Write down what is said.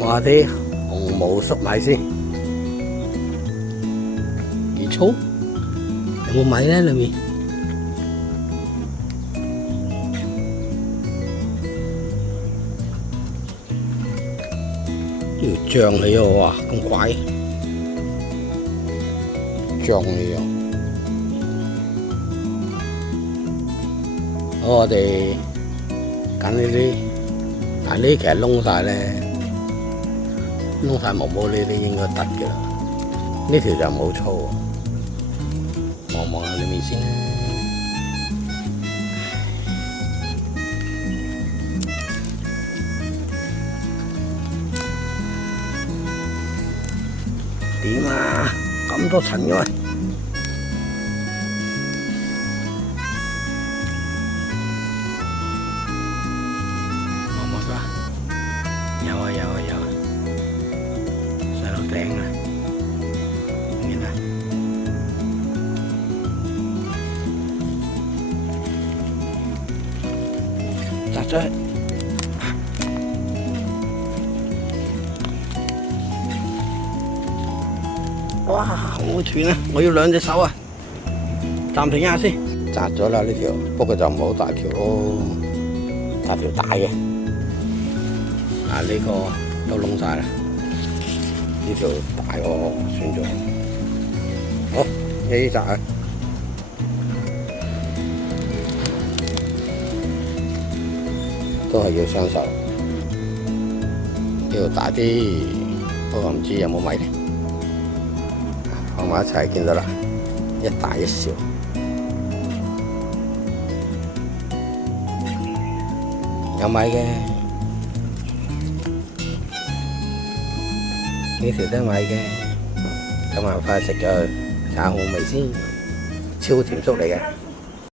望下啲紅毛粟米先，幾粗？有冇米咧？裏面呢條脹起喎，哇！咁怪，脹起喎。好，我哋揀呢啲，但係呢其實窿晒咧，窿晒毛毛呢啲應該得嘅啦。呢條就唔好粗，望望下裏面先。點啊？咁多塵嘅喂！望望啦，有啊有啊有啊，上到頂啦，見啦，摘咗去。哇！好斷啊！我要兩隻手啊！暫停一下先。摘咗啦呢條，不過就唔好大條咯，摘條大嘅。啊呢個都窿晒啦，呢條大我算咗。好，呢摘啊！都係要雙手。呢條大啲，不過唔知有冇米咧。放埋一齊見到啦，一大一小，有米嘅，呢條都係米嘅，咁啊快食咗佢，炒好味先，超甜粟嚟嘅。